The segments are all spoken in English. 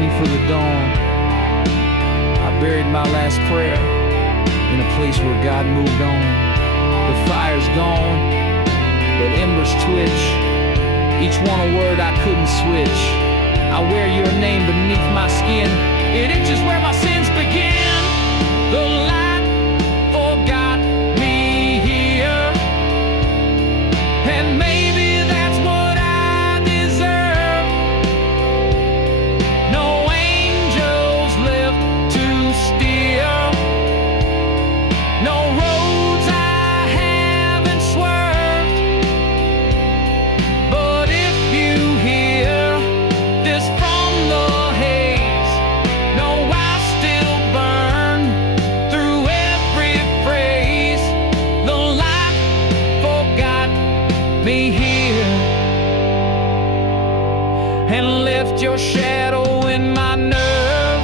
me for the dawn. I buried my last prayer in a place where God moved on. The fire's gone, but embers twitch, each one a word I couldn't switch. I wear your name beneath my skin, it itches where my sins begin. The light forgot me here, and maybe that's what I deserve. No angels left to steer, no roads I haven't swerved. But if you hear this from the haze, know I still burn through every phrase. The light forgot me here and left your shadow in my nerve.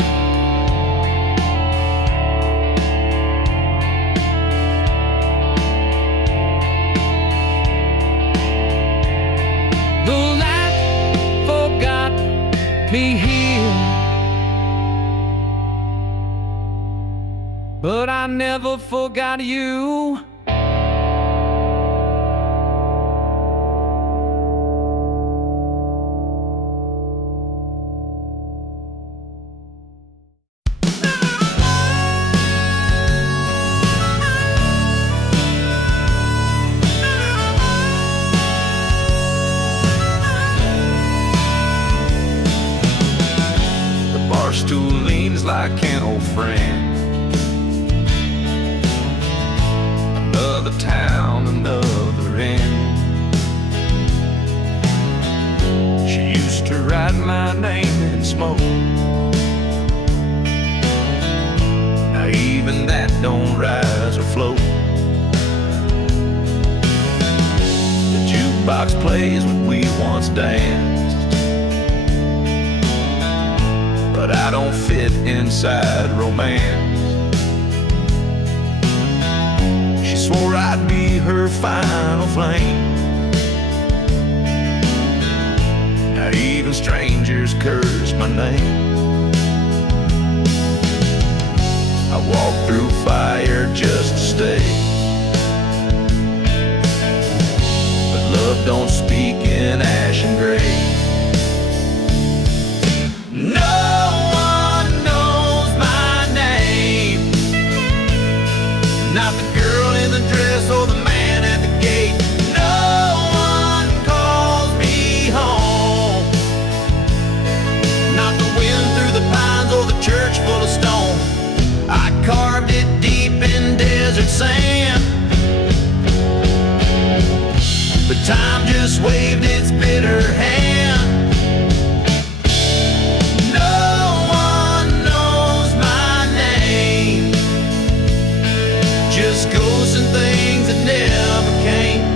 The light forgot me here, but I never forgot you. The bar stool leans like an old friend. Another town, another end. She used to write my name in smoke. Now even that don't rise or float. The jukebox plays what we once danced, but I don't fit inside romance. She swore I'd be her final flame. Now even strangers curse my name. I walk through fire just to stay, but love don't speak in ash and gray. No one knows my name, not the girl in the dress or the man at the gate. No one calls me home, not the wind through the pines or the church full of stone. I carved it deep in desert sand, but time just waved its bitter hand. No one knows my name, just ghosts and things that never came.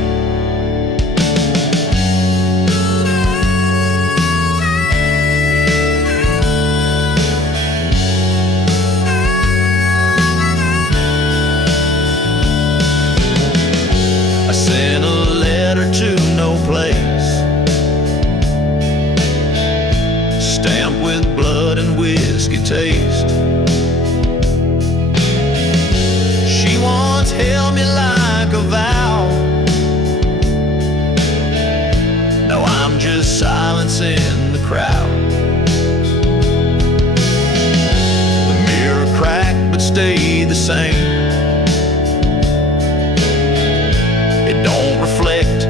I sent a letter to no place, stamped with blood and whiskey taste. She once held me like a vow. Now I'm just silence in the crowd. The mirror cracked but stayed the same. It don't reflect,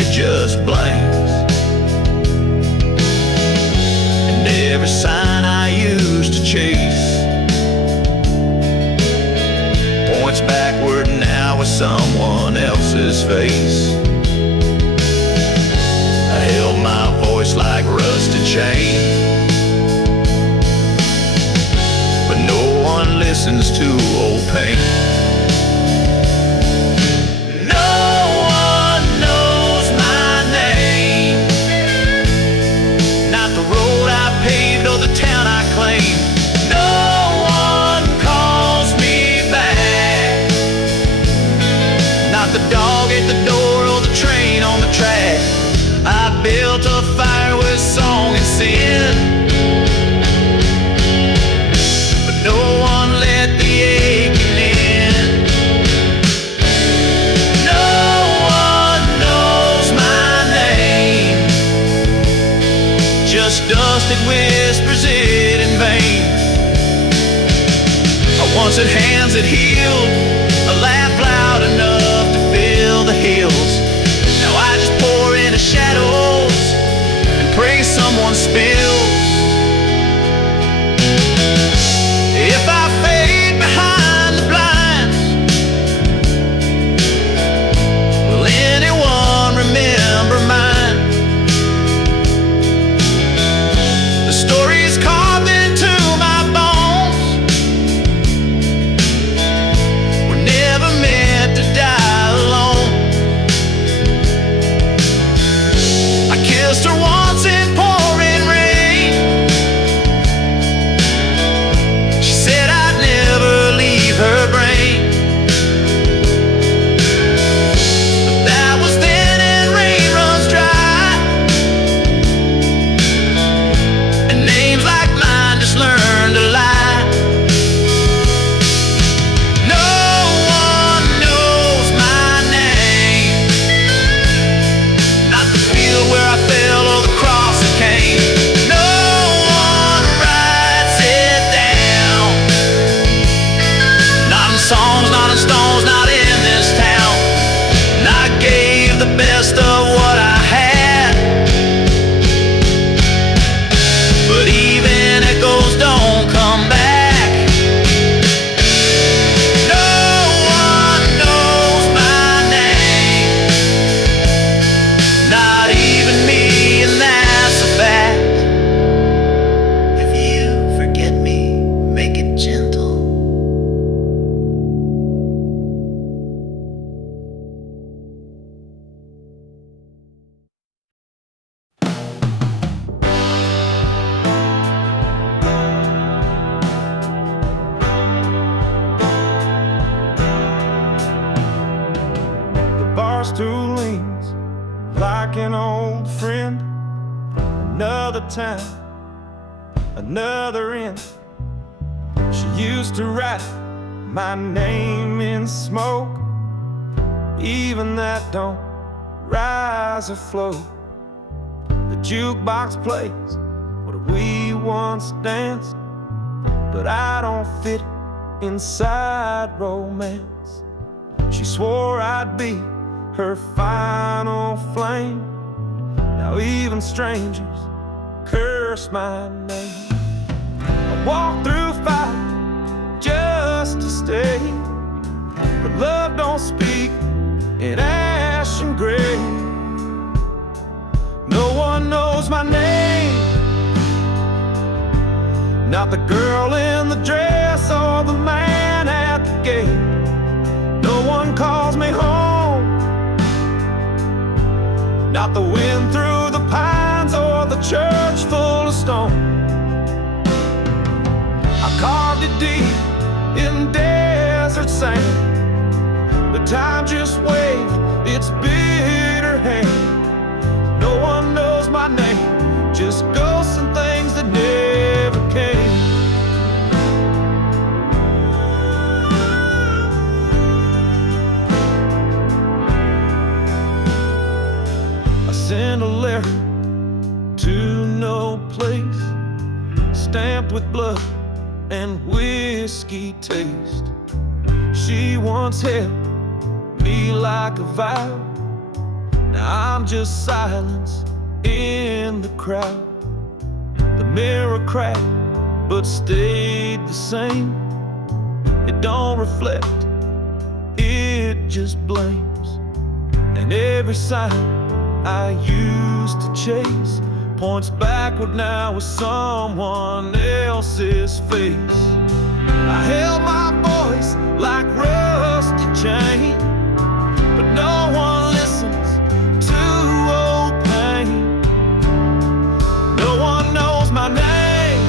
it just blames. And every sign I used to chase points backward now with someone else's face. I held my voice like rusted chain, but no one listens to old pain. The dog at the door or the train on the track. I built a fire with song and sin. whispers it in vain. I once had hands that healed, a laugh loud enough to fill the hills. Now I just pour into shadows and pray someone spills. If I fade behind the blinds, will anyone remember mine? The story's carved into my bones. We're never meant to die alone. I kissed her once in pouring rain. She said I'd never leave her brain. But that was then, and rain runs dry, and names like mine just learn to lie. No one knows my name, not the field where I fell or the cross that came. No one writes it down, not in songs, not in stones, not in this town. And I gave the best of what I had, but even echoes don't come back. No one knows my name, not even me, and that's a fact. If you forget me, make it gentle. The bar stool leans like an old friend. Another time, another end. She used to write my name in smoke. Even that don't rise or float. The jukebox plays what we once danced, but I don't fit inside romance. She swore I'd be her final flame. Now even strangers curse my name. I walk through fire just to stay, but love don't speak in ash and gray. No one knows my name, not the girl in the dress or the man at the gate. No one calls me home, not the wind through the pines or the church full of stone. I carved it deep in desert sand. The time just waved its bitter hand. No one knows my name, just ghosts and things that never came. I sent a letter to no place, stamped with blood and whiskey taste. She once held me like a vow. Now I'm just silence in the crowd. The mirror cracked but stayed the same. It don't reflect, it just blames. And every sign I used to chase points backward now with someone else's face. I held my voice like rusty chain, but no one listens to old pain. No one knows my name,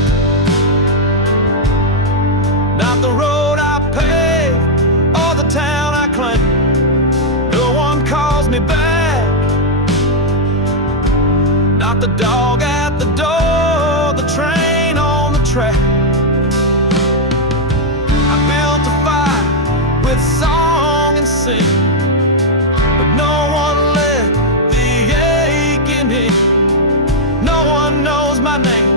not the road I paved or the town I claim. No one calls me back, not the dog at the door, the train on the track. I built a fire with song and sing, but no one let the aching in. No one knows my name,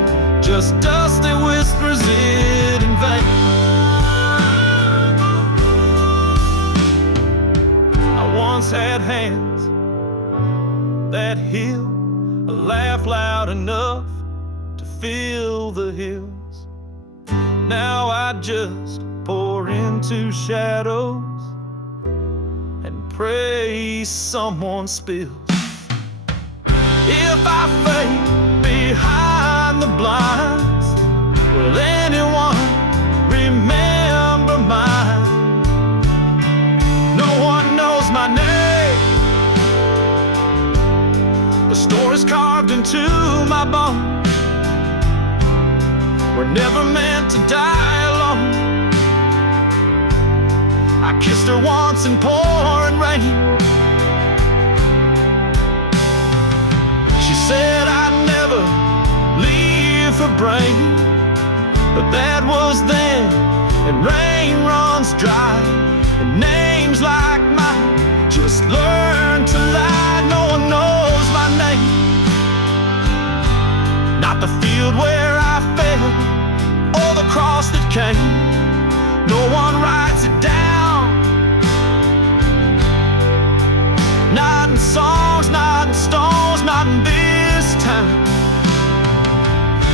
just just dusty whispers it in vain. I once had hands that heal, a laugh loud enough to fill the hills. Now I just pour into shadows and pray someone spills. If I fade behind the blinds, will anyone remember mine? No one knows my name. The story's carved into my bones. We're never meant to die alone. I kissed her once in pouring rain. She said I'd never leave her brain, but that was then, and rain runs dry, and names like mine just learn to lie. No one knows my name, not the field where I fell, or the cross that came. No one writes it down, not in songs, not in stones, not in this town.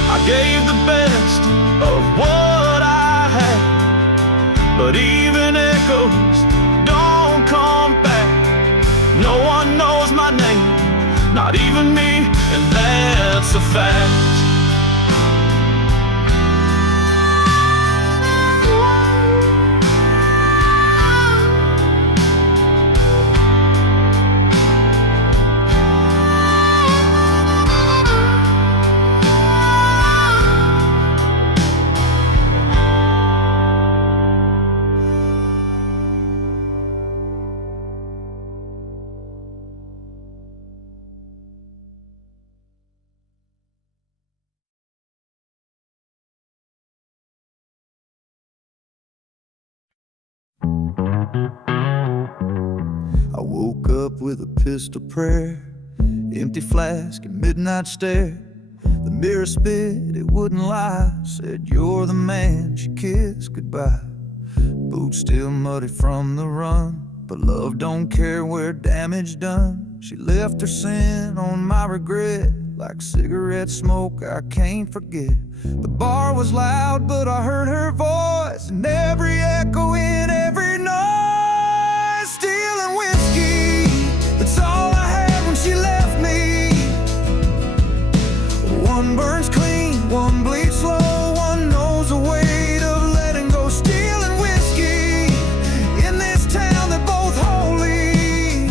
I gave the best of what I had, but even echoes don't come back. No one knows my name, not even me, and that's a fact. I woke up with a pistol prayer, empty flask and midnight stare. The mirror spit, it wouldn't lie, said you're the man. She kissed goodbye. Boots still muddy from the run, but love don't care where damage done. She left her sin on my regret, like cigarette smoke I can't forget. The bar was loud, but I heard her voice in every echo, in every noise. Stealing whiskey, that's all I had when she left me. One burns clean, one bleeds slow, one knows the weight of letting go. Stealing whiskey, in this town they're both holy.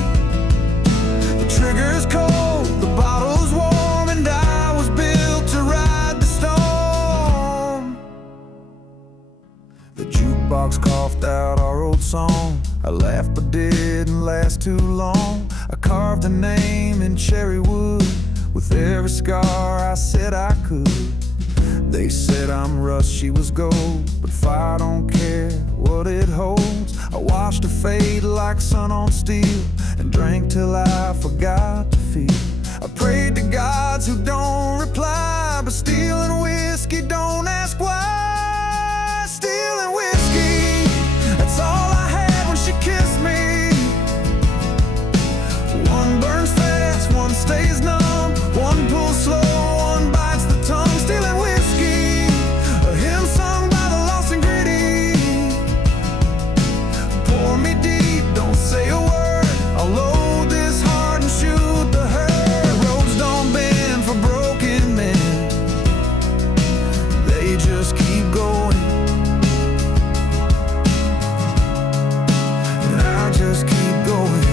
The trigger's cold, the bottle's warm, and I was built to ride the storm. The jukebox coughed out our old song. I laughed but didn't last too long. I carved a name in cherry wood. With every scar I said I could. They said I'm rust, she was gold, but fire don't care what it holds. I watched her fade like sun on steel, and drank till I forgot to feel. I prayed to gods who don't reply, but stealing whiskey don't ask why. Stealing whiskey, that's all I had when she kissed me. One burns fast, one stays numb, one pulls slow, one bites the tongue. Stealing whiskey, a hymn sung by the lost and gritty. Pour me deep, don't say a word, I'll load this heart and shoot the herd. Roads don't bend for broken men, they just keep going. And I just keep going.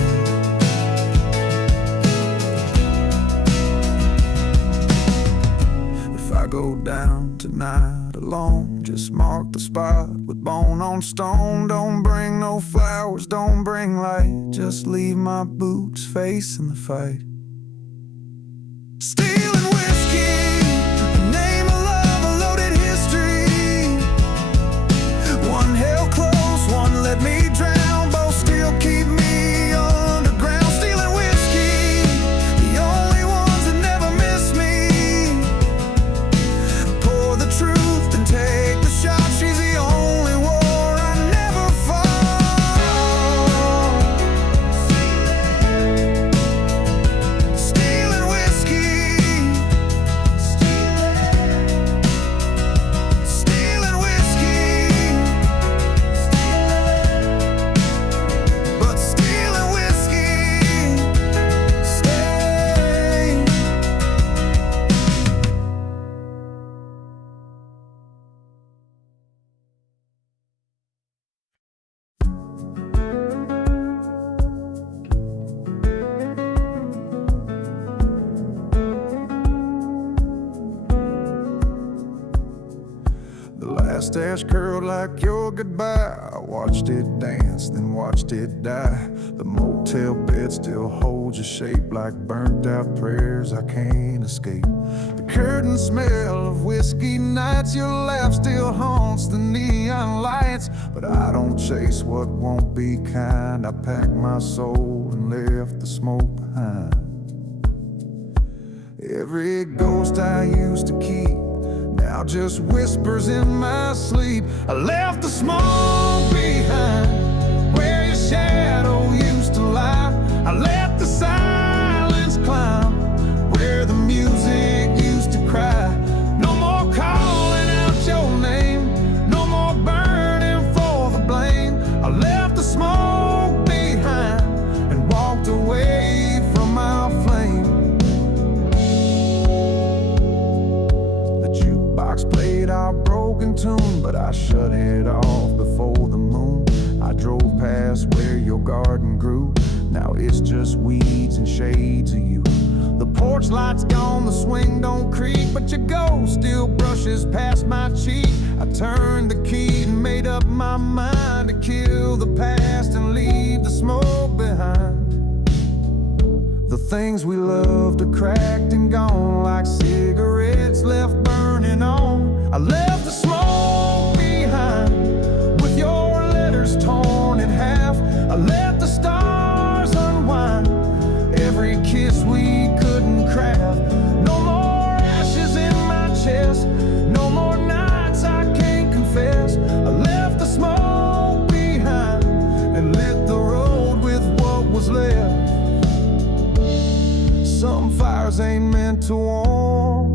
I go down tonight alone, just mark the spot with bone on stone. Don't bring no flowers, don't bring light, just leave my boots facing the fight. Stealing whiskey, a name of love, a loaded history. One held close, one let me drown, both still keep me underground. Stealing whiskey, the only ones that never miss me. Pour mustache curled like your goodbye. I watched it dance, then watched it die. The motel bed still holds your shape like burnt out prayers I can't escape. The curtain smell of whiskey nights, your laugh still haunts the neon lights. But I don't chase what won't be kind. I packed my soul and left the smoke behind. Every ghost I used to keep now just whispers in my sleep. I left the smoke behind where your shadow used to lie. I let the silence climb where the music used to cry. No more calling out your name, no more burning for the blame. I left the smoke behind and walked away from our flame. Played our broken tune, but I shut it off before the moon. I drove past where your garden grew. Now it's just weeds and shades of you. The porch light's gone, the swing don't creak, but your ghost still brushes past my cheek. I turned the key and made up my mind to kill the past and leave the smoke behind. The things we loved are cracked and gone like cigarettes left burning on. I left the smoke behind with your letters torn in half. I let the stars unwind every kiss we couldn't craft. No more ashes in my chest, no more nights I can't confess. I left the smoke behind and lit the road with what was left. Some fires ain't meant to warm,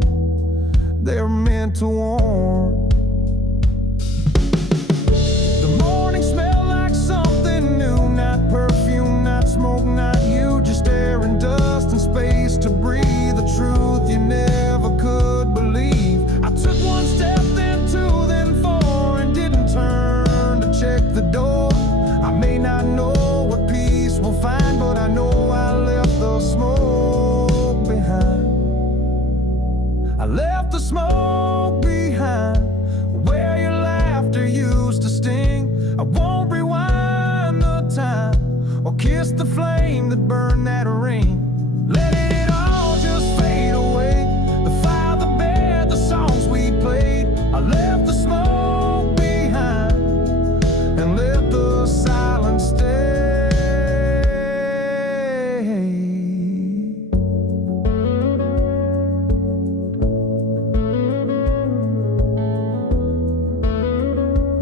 they're meant to warm. The morning smelled like something new, not perfume, not smoke, not you. Just air and dust and space to breathe the truth you never could believe. I took one step, then two, then four, and didn't turn to check the door. I may not know what peace will find, but I know I left the smoke behind. I left the smoke behind where your laughter used to sting. I won't rewind the time or kiss the flame that burned that ring. Let it all just fade away. The fire, the bed, the songs we played. I left the smoke behind and let the silence stay.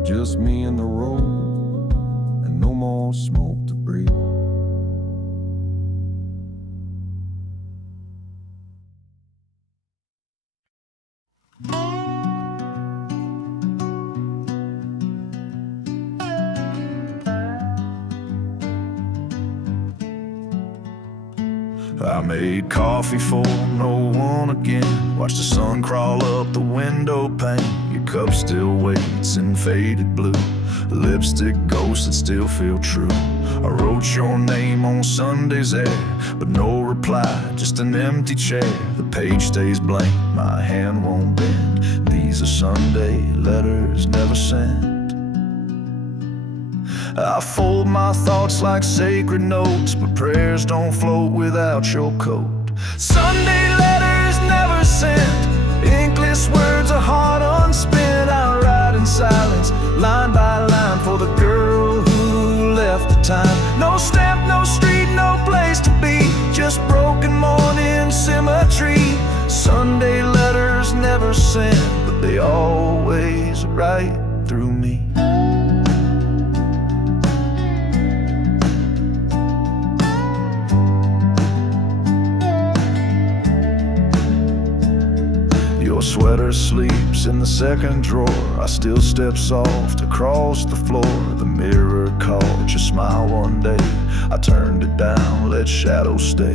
Just me and the road, and no more smoke to breathe. I made coffee for no one again. Watched the sun crawl up the window pane. Your cup still waits in faded blue. Lipstick ghosts that still feel true. I wrote your name on Sunday's air, but no reply, just an empty chair. The page stays blank, my hand won't bend. These are Sunday letters never sent. I fold my thoughts like sacred notes, but prayers don't float without your coat. Sunday letters never sent, inkless words, a heart unspent. I write in silence, line by line, for the girl who left the time. No stamp, no street, no place to be, just broken morning symmetry. Sunday letters never sent, but they always write through me. Your sweater sleeps in the second drawer. I still step soft across the floor. The mirror caught your smile one day. I turned it down, let shadows stay.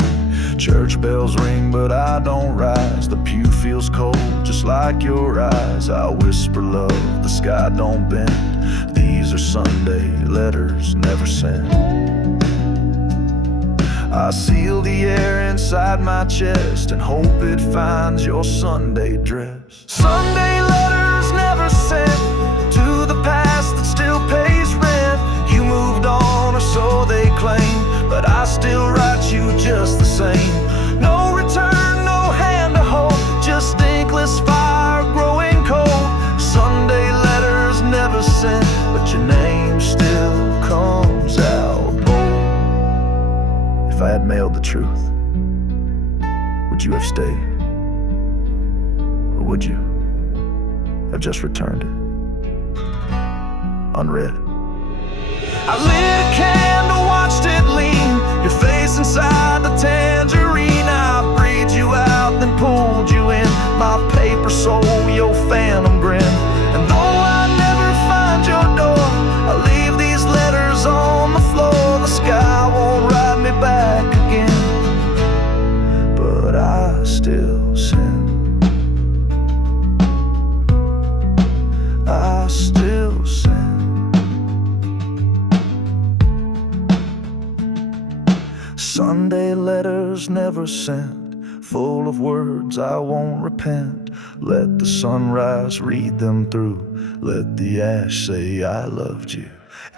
Church bells ring, but I don't rise. The pew feels cold, just like your eyes. I whisper love, the sky don't bend. These are Sunday letters never sent. I seal the air inside my chest and hope it finds your Sunday dress. Sunday letters never sent, truth, would you have stayed? Or would you have just returned it, unread? I lit a candle, watched it lean, your face inside the tangerine. I breathed you out, then pulled you in, my paper soul, your phantom grin. And though I never find your door, I leave these letters on the floor. The sky won't write me back again, but I still sin. I still sin. Sunday letters never sent, full of words I won't repent. Let the sunrise read them through, let the ash say I loved you.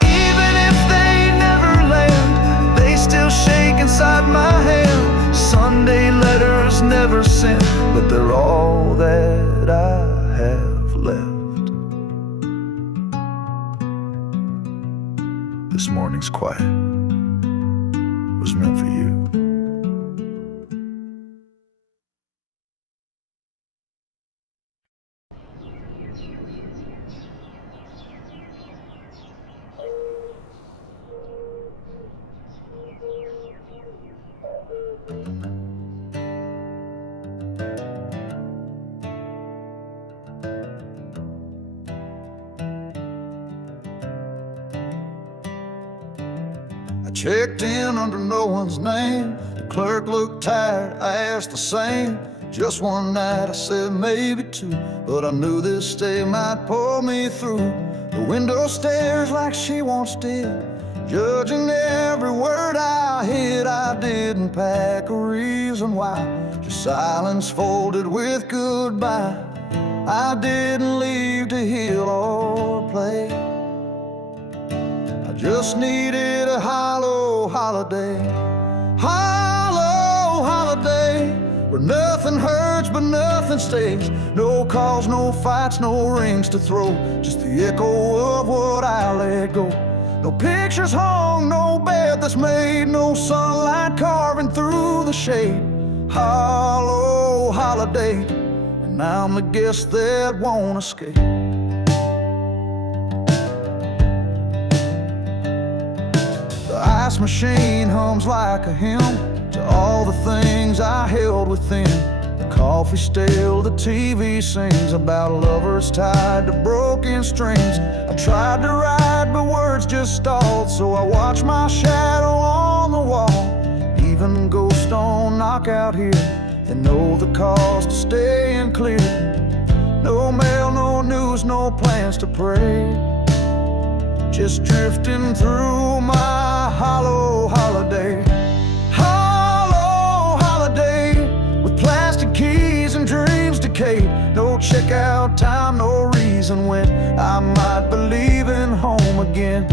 Even if they never land, they still shake inside my hand. Sunday letters never sent, but they're all that I have left. This morning's quiet was meant for you. Checked in under no one's name. The clerk looked tired, I asked the same. Just one night, I said maybe two, but I knew this day might pull me through. The window stares like she once did, judging every word I hid. I didn't pack a reason why, just silence folded with goodbye. I didn't leave to heal or play, I just needed a hollow holiday. Hollow holiday, where nothing hurts but nothing stays. No calls, no fights, no rings to throw, just the echo of what I let go. No pictures hung, no bed that's made, no sunlight carving through the shade. Hollow holiday, and I'm the guest that won't escape. Ice machine hums like a hymn to all the things I held within. The coffee stale, the TV sings about lovers tied to broken strings. I tried to write, but words just stalled, so I watched my shadow on the wall. Even ghosts don't knock out here, they know the cost of staying clear. No mail, no news, no plans to pray, just drifting through my hollow holiday. Hollow holiday, with plastic keys and dreams decayed. No checkout time, no reason when I might be leaving home again.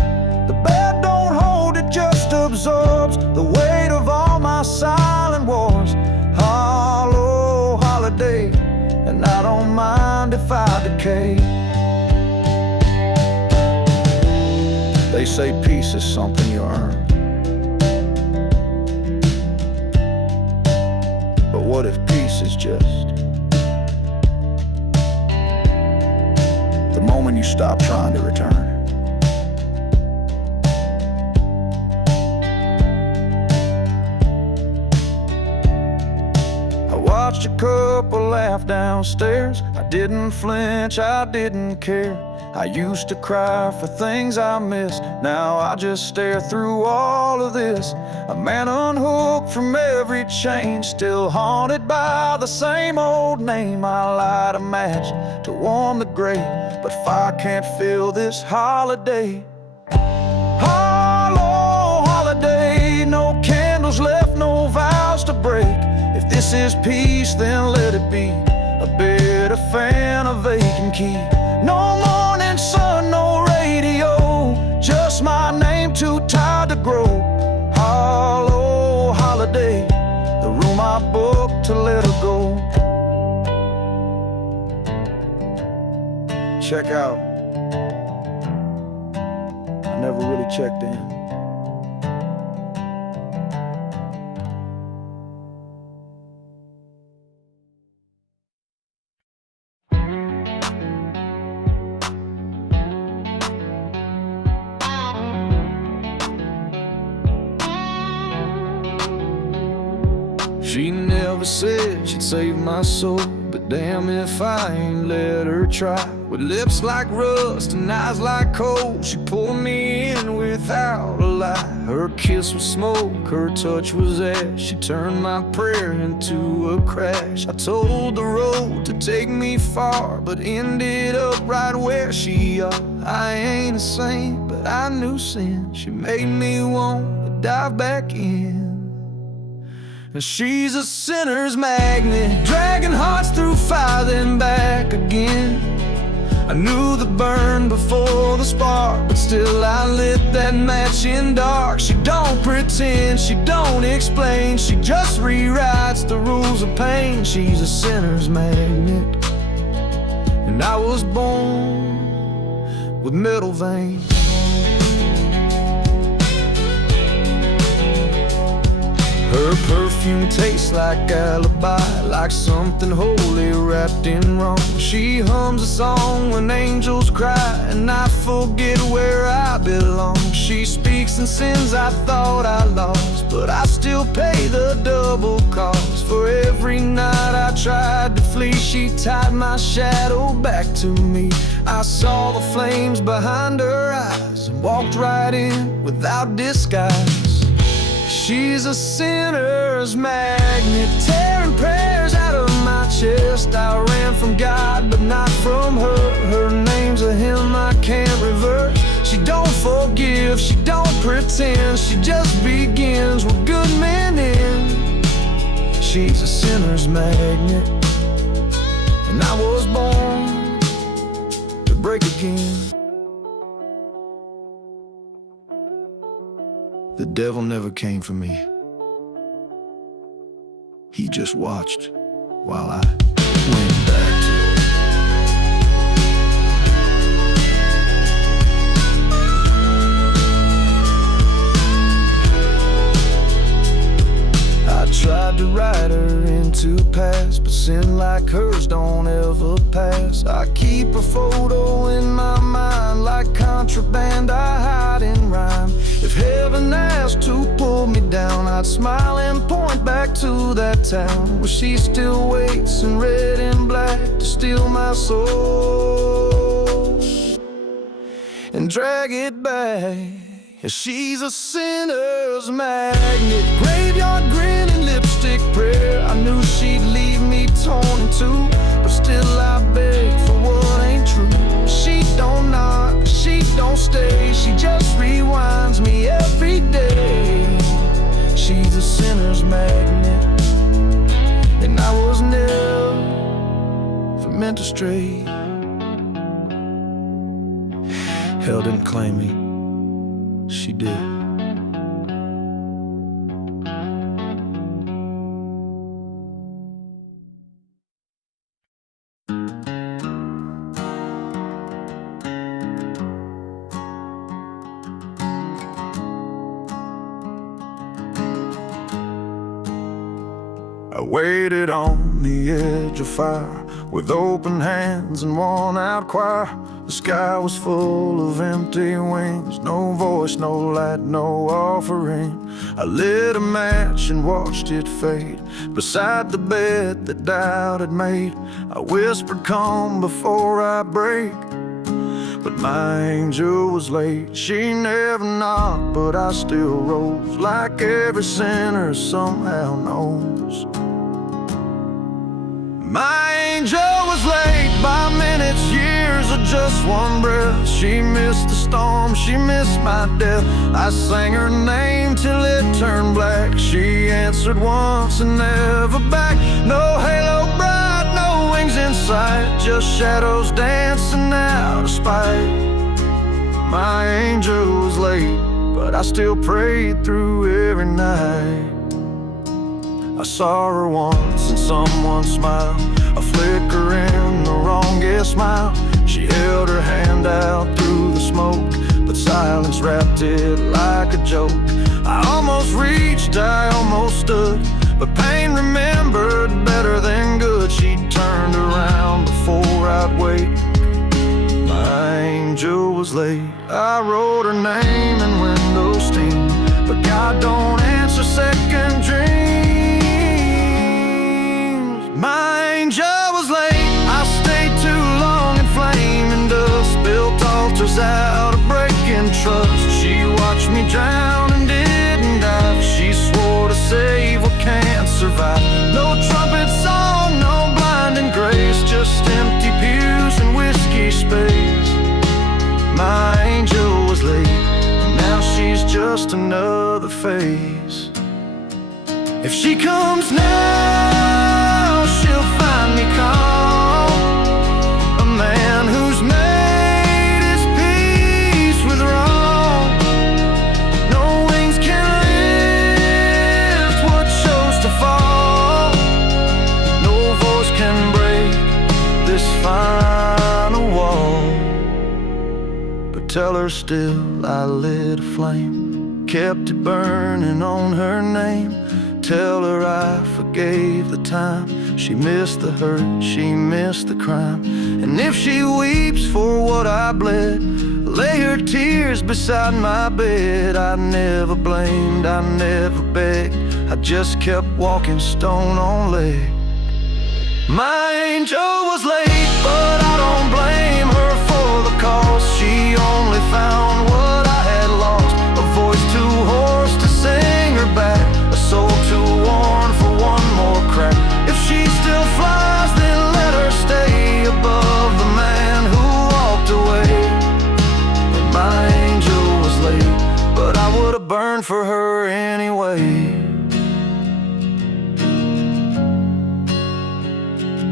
The bed don't hold, it just absorbs the weight of all my silent wars. Hollow holiday, and I don't mind if I decay. They say peace is something you earn, but what if peace is just the moment you stop trying to return? I watched a couple laugh downstairs. I didn't flinch, I didn't care. I used to cry for things I missed, now I just stare through all of this. A man unhooked from every chain, still haunted by the same old name. I light a match to warm the grate, but fire can't fill this holiday. Hollow holiday, no candles left, no vows to break. If this is peace, then let it be a bit of fan, a vacant key. No morning sun, no radio, just my name too tired to grow. Hollow holiday, the room I booked to let her go. Check out, I never really checked in. She never said she'd save my soul, but damn if I ain't let her try. With lips like rust and eyes like coal, she pulled me in without a lie. Her kiss was smoke, her touch was ash. She turned my prayer into a crash. I told the road to take me far, but ended up right where she are. I ain't a saint, but I knew sin. She made me want to dive back in. And she's a sinner's magnet, dragging hearts through fire then back again. I knew the burn before the spark, but still I lit that match in dark. She don't pretend, she don't explain, she just rewrites the rules of pain. She's a sinner's magnet, and I was born with metal veins. Her perfume tastes like alibi, like something holy wrapped in wrong. She hums a song when angels cry, and I forget where I belong. She speaks in sins I thought I lost, but I still pay the double cost. For every night I tried to flee, she tied my shadow back to me. I saw the flames behind her eyes and walked right in without disguise. She's a sinner's magnet, tearing prayers out of my chest. I ran from God, but not from her. Her name's a hymn I can't reverse. She don't forgive, she don't pretend, she just begins with good men in. She's a sinner's magnet, and I was born to break again. The devil never came for me. He just watched while I went back to I tried to write her into past, but sin like hers don't ever pass. I keep a photo in my mind like contraband I hide in rhyme. If heaven asked to pull me down, I'd smile and point back to that town where she still waits in red and black to steal my soul and drag it back. She's a sinner's magnet, graveyard grin and lipstick prayer. I knew she'd leave me torn in two, but still I beg for what ain't true. She don't knock, she don't stay, she just rewinds me every day. She's a sinner's magnet, and I was never meant to stray. Hell didn't claim me, she did. I waited on the edge of fire with open hands and worn-out choir. The sky was full of empty wings, no voice, no light, no offering. I lit a match and watched it fade beside the bed that doubt had made. I whispered calm before I break, but my angel was late. She never knocked, but I still rose like every sinner somehow knows. My angel was late by minutes, years, or just one breath. She missed the storm, she missed my death. I sang her name till it turned black. She answered once and never back. No halo bright, no wings in sight, just shadows dancing out of spite. My angel was late, but I still prayed through every night. I saw her once and someone smiled, a flicker in the wrongest smile. She held her hand out through the smoke, but silence wrapped it like a joke. I almost reached, I almost stood, but pain remembered better than good. She turned around before I'd wait. My angel was late. I wrote her name in window steam, but God don't answer second dreams. drowned and didn't dive. She swore to save what can't survive. No trumpet song, no blinding grace, just empty pews and whiskey space. My angel was late, and now she's just another face. If she comes now, she'll find me calm, a man who's made his peace with wrong. No wings can lift what chose to fall. No voice can break this final wall. But tell her still I lit a flame, kept it burning on her name. Tell her I forgave the time. She missed the hurt, she missed the crime. And if she weeps for what I bled, lay her tears beside my bed. I never blamed, I never begged, I just kept walking stone on leg. My angel was late, but I don't blame her for the cause. She only found what I had lost, a voice too hoarse to sing her back, a soul too worn for one more crack. If she still flies, then let her stay above the man who walked away. And my angel was late, but I would have burned for her anyway.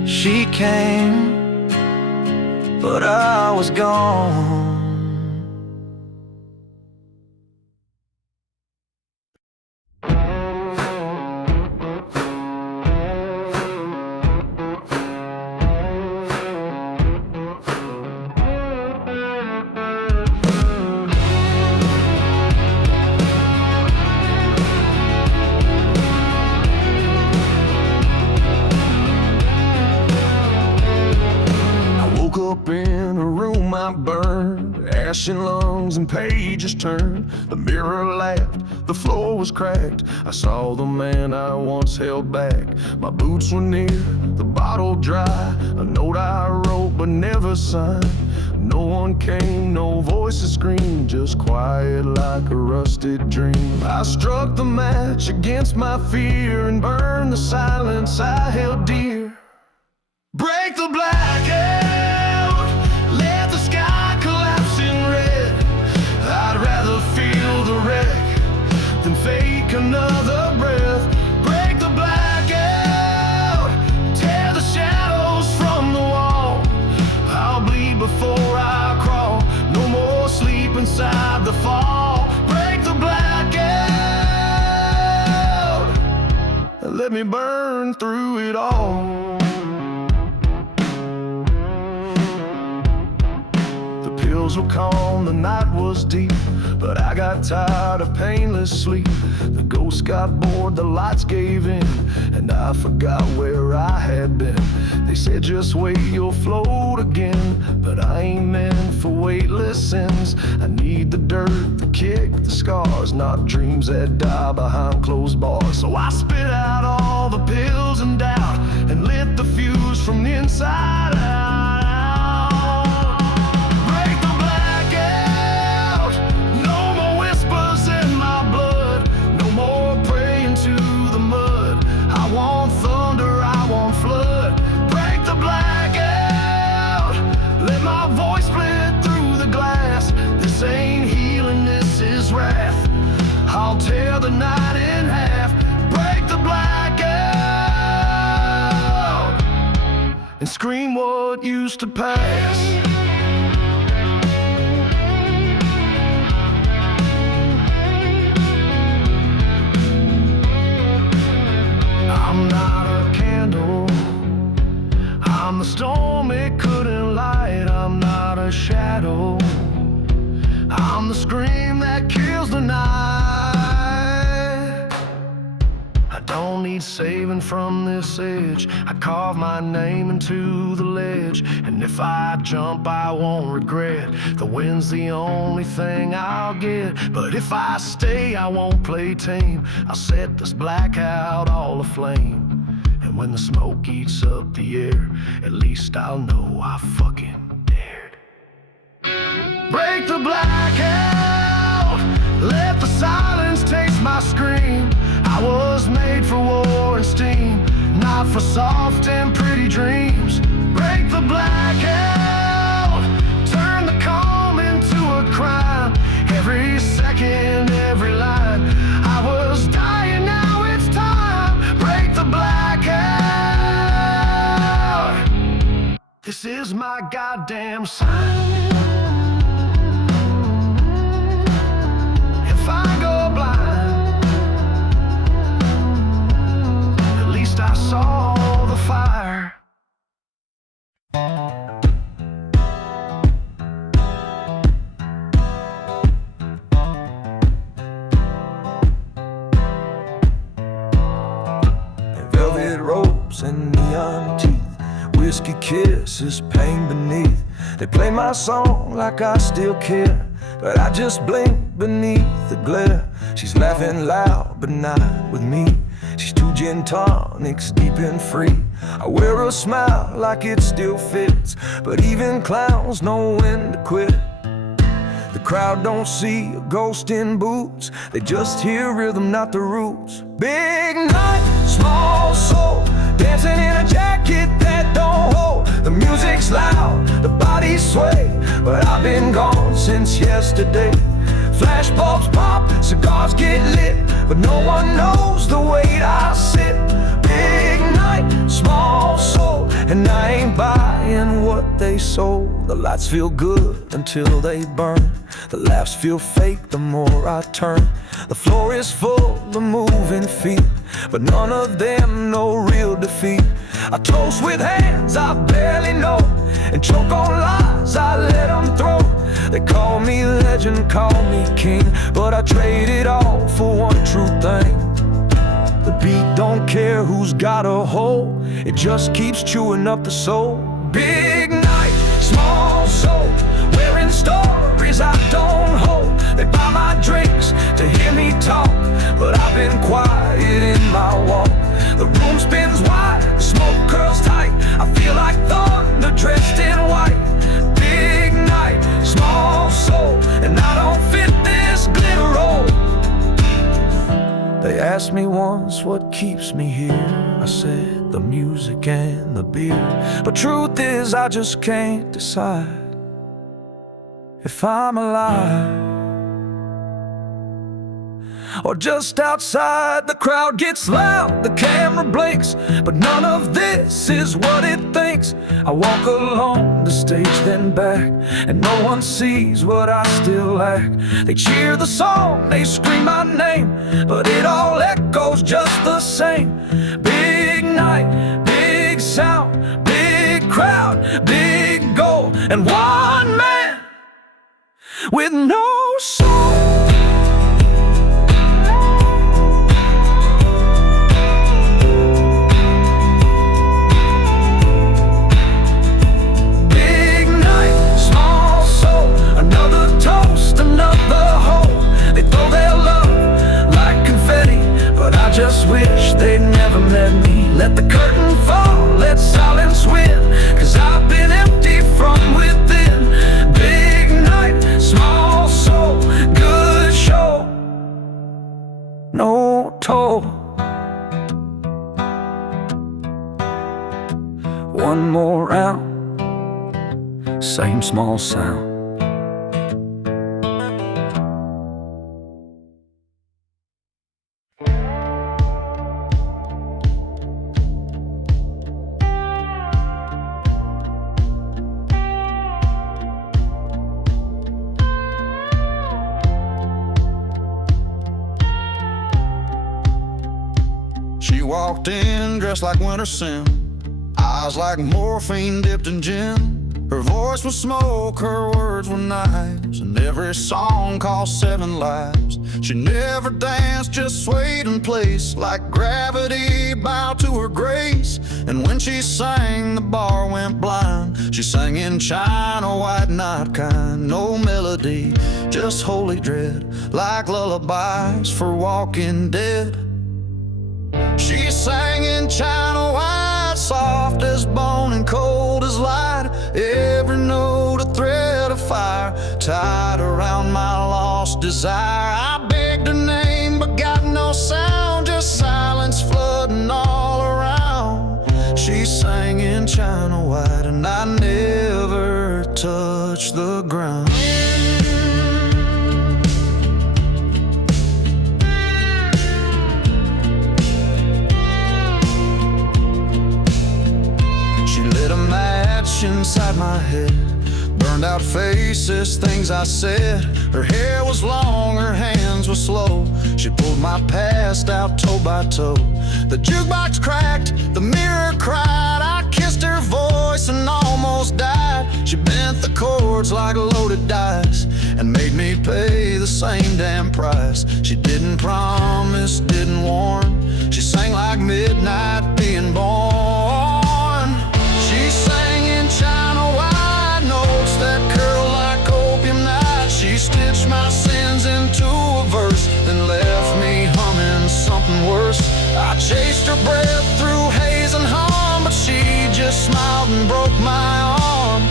She came, but I was gone. Up in a room I burned, ashen lungs and pages turned. The mirror laughed, the floor was cracked. I saw the man I once held back. My boots were near, the bottle dry, a note I wrote but never signed. No one came, no voices screamed, just quiet like a rusted dream. I struck the match against my fear and burned the silence I held dear. Break the blackout, let the sky collapse in red. I'd rather feel the wreck than fake another breath. Break the blackout, tear the shadows from the wall. I'll bleed before I crawl, no more sleep inside the fall. Break the blackout, and let me burn through it all. Were calm, the night was deep, but I got tired of painless sleep. The ghosts got bored, the lights gave in, and I forgot where I had been. They said just wait, you'll float again, but I ain't meant for weightless sins. I need the dirt, the kick, the scars, not dreams that die behind closed bars. So I spit out all the pills and doubt, and lit the fuse from the inside out. I'll tear the night in half, break the blackout, and scream what used to pass. I'm not a candle, I'm the storm it couldn't light. I'm not a shadow, I'm the scream that kills the night. I don't need saving from this edge. I carve my name into the ledge, and if I jump I won't regret. The wind's the only thing I'll get, but if I stay I won't play tame. I'll set this blackout all aflame, and when the smoke eats up the air, at least I'll know I fucking dared. Break the blackout, let the for soft and pretty dreams. Break the blackout, turn the calm into a crime. Every second, every line, I was dying, now it's time. Break the blackout. This is my goddamn sign. If I go blind, at least I saw the fire. Velvet ropes and neon teeth, whiskey kisses, pain beneath. They play my song like I still care, but I just blink beneath the glare. She's laughing loud, but not with me. She's two gin tonics deep and free. I wear a smile like it still fits, but even clowns know when to quit. The crowd don't see a ghost in boots, they just hear rhythm, not the roots. Big night, small soul, dancing in a jacket that don't hold. The music's loud, the bodies sway, but I've been gone since yesterday. Flashbulbs pop, cigars get lit, but no one knows the weight I sit. Big night, small soul, and I ain't buying what they sold. The lights feel good until they burn. The laughs feel fake the more I turn. The floor is full of moving feet, but none of them know real defeat. I toast with hands I barely know, and choke on lies I let them throw. They call me legend, call me king, but I trade it all for one true thing. The beat don't care who's got a hole, it just keeps chewing up the soul. Big night, small soul, wearing stories I don't hold. They buy my drinks to hear me talk, but I've been quiet in my walk. The room spins wide, the smoke curls tight. I feel like thunder dressed in white. Big night, small soul, and I don't fit this glitter roll. They asked me once what keeps me here. I said the music and the beer, but truth is I just can't decide if I'm alive or just outside. The crowd gets loud, the camera blinks, but none of this is what it thinks. I walk along the stage then back, and no one sees what I still lack. They cheer the song, they scream my name, but it all echoes just the same. Big night, big sound, big crowd, big goal, and one man with no soul. Just wish they'd never met me. Let the curtain fall, let silence win, 'cause I've been empty from within. Big night, small soul, good show, no toll. One more round, same small sound. She walked in dressed like winter sin, eyes like morphine dipped in gin. Her voice was smoke, her words were knives, and every song cost 7 lives. She never danced, just swayed in place, like gravity bowed to her grace. And when she sang, the bar went blind. She sang in China, white, not kind. No melody, just holy dread, like lullabies for walking dead. She sang in China white, soft as bone and cold as light. Every note a thread of fire, tied around my lost desire. I begged her name but got no sound, just silence flooding all around. touch the ground. She lit a match inside my head, burned out faces, things I said. Her hair was long, her hands were slow. She pulled my past out toe by toe. The jukebox cracked, the mirror cried. I kissed her voice and almost died. She bent the chords like loaded dice and made me pay the same damn price. She didn't promise, didn't warn. She sang like midnight being born. She sang in China wide notes that curl like opium nights. She stitched my sins into a verse, then left me humming something worse. I chased her breath through haze and hum, but she just smiled and broke my arm.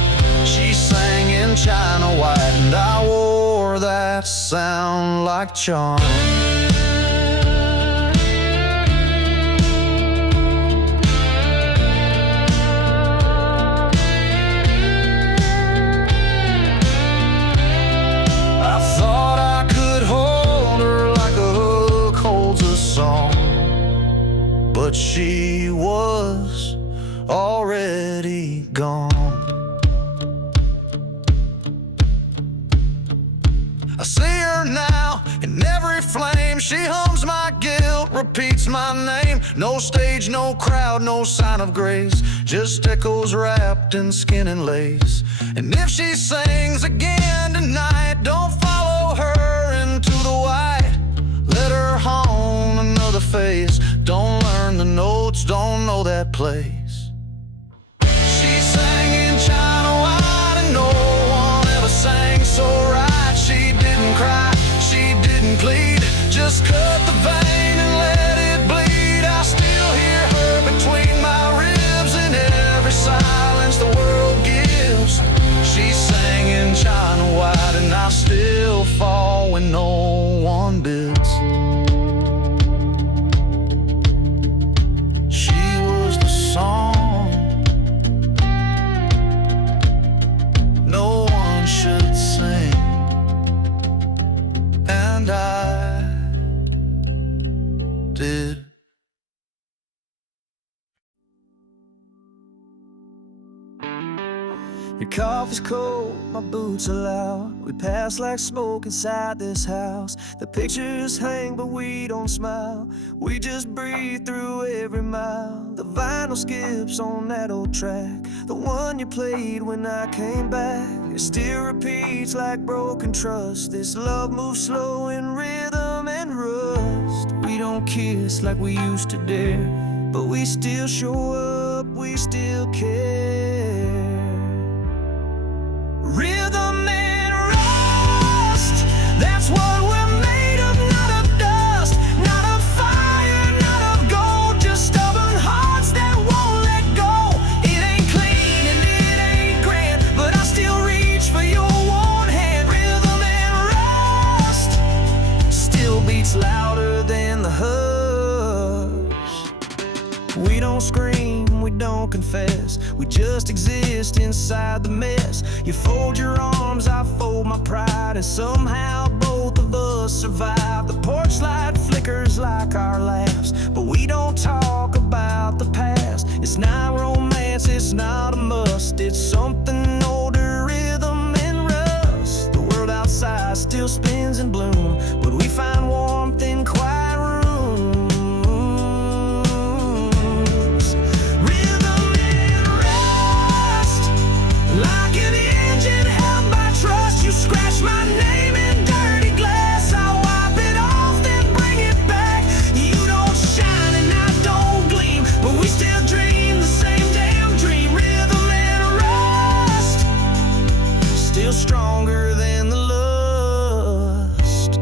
She sang in China white, and I wore that sound like charm. But she was already gone. I see her now in every flame. She hums my guilt, repeats my name. No stage, no crowd, no sign of grace, just echoes wrapped in skin and lace. And if she sings again tonight, don't follow her into the white. Let her hone another face. Don't learn the notes, don't know that place. She sang in China white, and no one ever sang so right. She didn't cry, she didn't plead, just cut the vein and let it bleed. I still hear her between my ribs in every silence the world gives. She sang in China white, and I still fall when no one bids. Song no one should sing, and I did. Your coffee's cold, my boots are loud. We pass like smoke inside this house. The pictures hang but we don't smile. We just breathe through every mile. The vinyl skips on that old track, the one you played when I came back. It still repeats like broken trust. This love moves slow in rhythm and rust. We don't kiss like we used to dare, but we still show up, we still care. Rhythm and rust, that's what we're made of, not of dust, not of fire, not of gold, just stubborn hearts that won't let go. It ain't clean and it ain't grand, but I still reach for your warm hand. Rhythm and rust still beats louder than the hush. We don't scream, we don't confess, we just exist inside the mess. You fold your arms, I fold my pride, and somehow both of us survive. The porch light flickers like our laughs, but we don't talk about the past. It's not romance, it's not a must, it's something older, rhythm and rust. The world outside still spins in bloom, but we find warmth in quiet rooms. Like an engine held by trust, you scratch my name in dirty glass. I wipe it off, then bring it back. You don't shine and I don't gleam, but we still dream the same damn dream. Rhythm and rust, still stronger than the lust.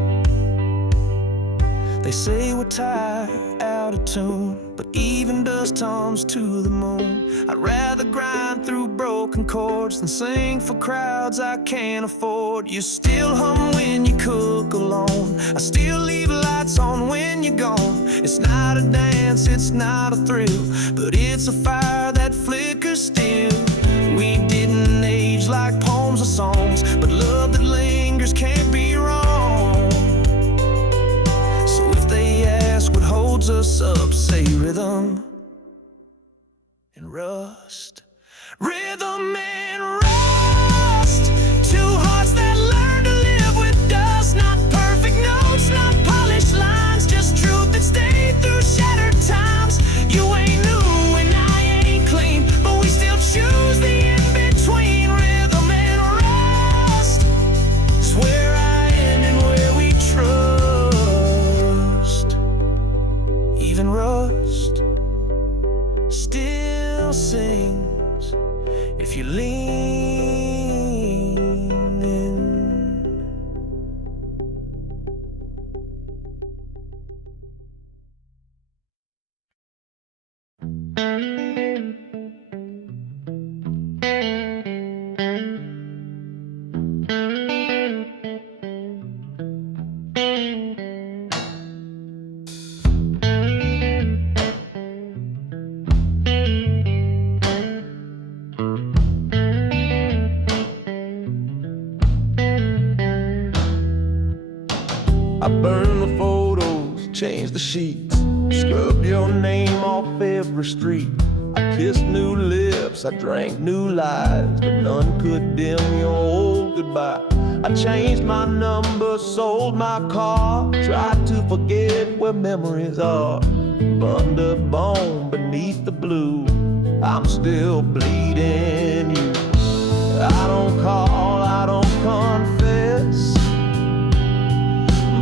They say we're tired, out of tune, but even dust hums to the moon. I'd rather grind through broken chords than sing for crowds I can't afford. You still hum when you cook alone, I still leave lights on when you're gone. It's not a dance, it's not a thrill, but it's a fire that flickers still. We didn't age like poems songs, but love that lingers can't be wrong. So if they ask what holds us up, say rhythm and rust. Rhythm and rust. Two hearts that learn to live with dust. Not perfect notes, not polished lines, just truth that stayed through shattered times. You ain't new and I ain't clean, but we still choose the in-between. Rhythm and rust is where I end and where we trust. Even rust still sings if you lean in. I burn the photos, change the sheets, scrub your name off every street. I kissed new lips, I drank new lies, but none could dim your old goodbye. I changed my number, sold my car, tried to forget where memories are. Burned a bone beneath the blue, I'm still bleeding you. I don't call, I don't confess,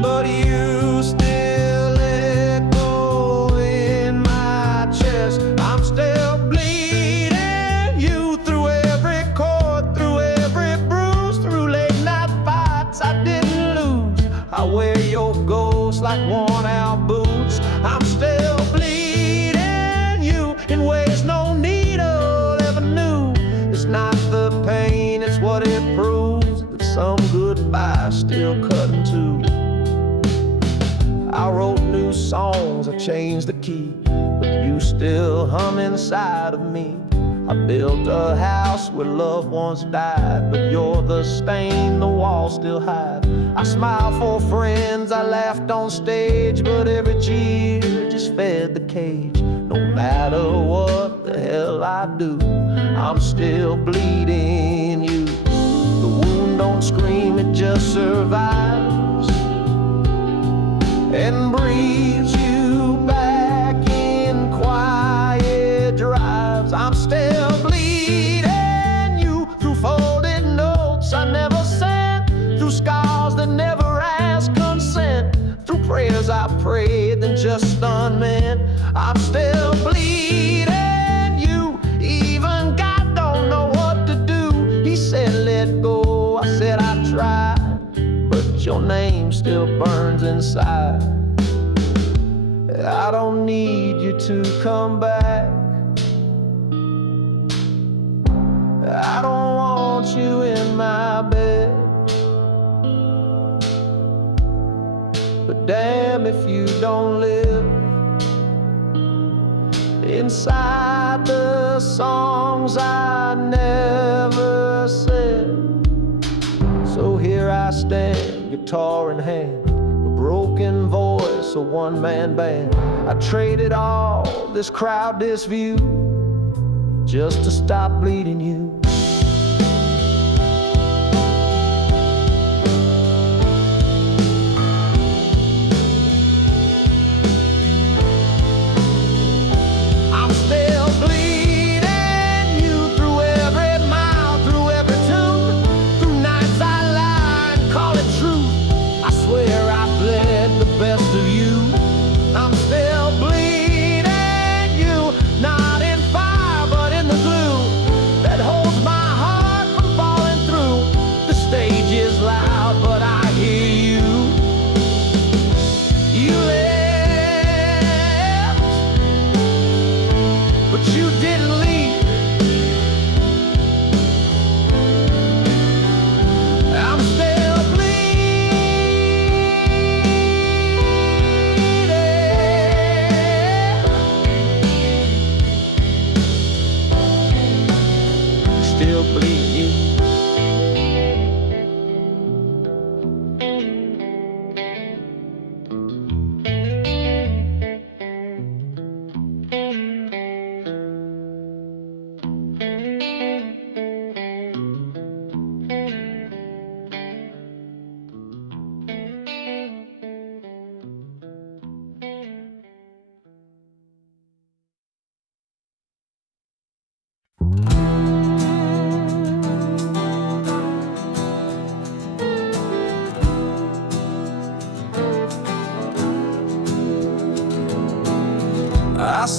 but you still echo in my chest. I'm still bleeding you through every chord, through every bruise, through late night fights I didn't lose. I wear your ghost like worn out boots. I'm still bleeding you in ways no needle ever knew. It's not the pain, it's what it proves, that some goodbye still cutting too. I wrote new songs, I changed the key, but you still hum inside of me. I built a house where loved ones died, but you're the stain the walls still hide. I smiled for friends, I laughed on stage, but every cheer just fed the cage. No matter what the hell I do, I'm still bleeding you. The wound don't scream, it just survives and breathes you back in quiet drives. I'm still bleeding you through folded notes I never sent, through scars that never asked consent, through prayers I prayed then just unmeant. I'm still bleeding you, even God don't know what to do. He said let go, I said I tried, but your name still burns inside. I don't need you to come back, I don't want you in my bed, but damn if you don't live inside the songs I never said. So here I stand, guitar in hand, a broken voice, a one-man band. I traded all, this crowd, this view, just to stop bleeding you. I'm still bleeding you through every mile, through every tune, through nights I lie and call it truth. I swear I bled the best of you. I'm still bleeding you, not in fire but in the glue that holds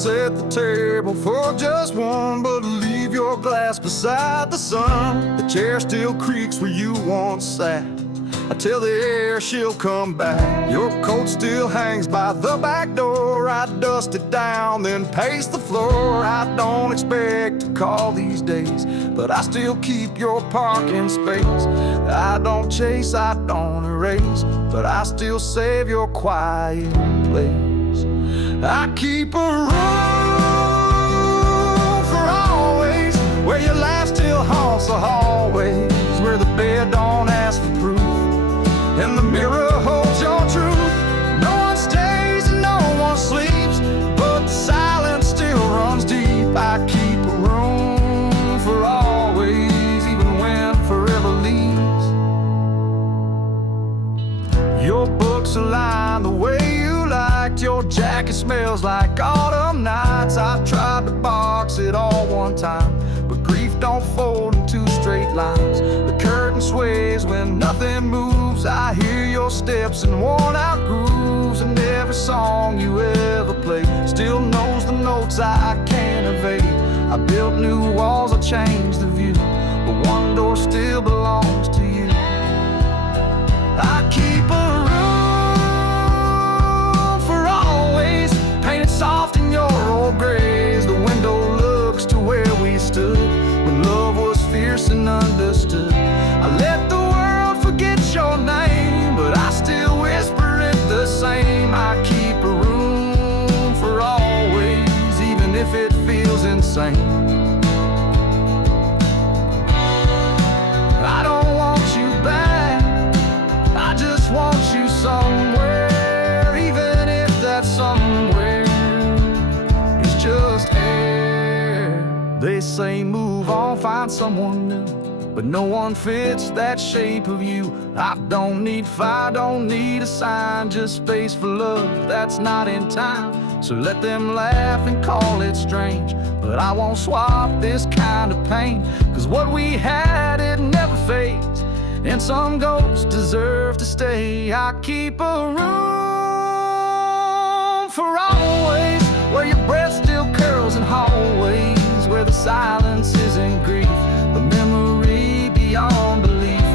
set the table for just one, but leave your glass beside the sun. The chair still creaks where you once sat. I tell the air she'll come back. Your coat still hangs by the back door. I dust it down, then pace the floor. I don't expect to call these days, but I still keep your parking space. I don't chase, I don't erase, but I still save your quiet place. I keep a room for always, where your laugh still haunts the hallways, where the bed don't ask for proof and the mirror holds your truth. No one stays and no one sleeps, but the silence still runs deep. I keep a room for always, even when forever leaves. Your books align the way you liked. Your jacket smells like autumn nights. I've tried to box it all one time, but grief don't fold in two straight lines. The curtain sways when nothing moves. I hear your steps in worn out grooves, and every song you ever played still knows the notes I can't evade. I built new walls, I changed the view, but one door still belongs to you. I keep a room for always, painted soft in your old grays. The window looks to where we stood when love was fierce and understood. I let the world forget your name, but I still whisper it the same. I keep a room for always, even if it feels insane. I don't want you back, I just want you somewhere, even if that somewhere is just air. They say move on, find someone new, but no one fits that shape of you. I don't need fire, don't need a sign, just space for love that's not in time. So let them laugh and call it strange, but I won't swap this kind of pain, 'cause what we had, it never fades, and some ghosts deserve to stay. I keep a room for always, where your breath still curls in hallways, where the silence isn't grief, the memory beyond belief.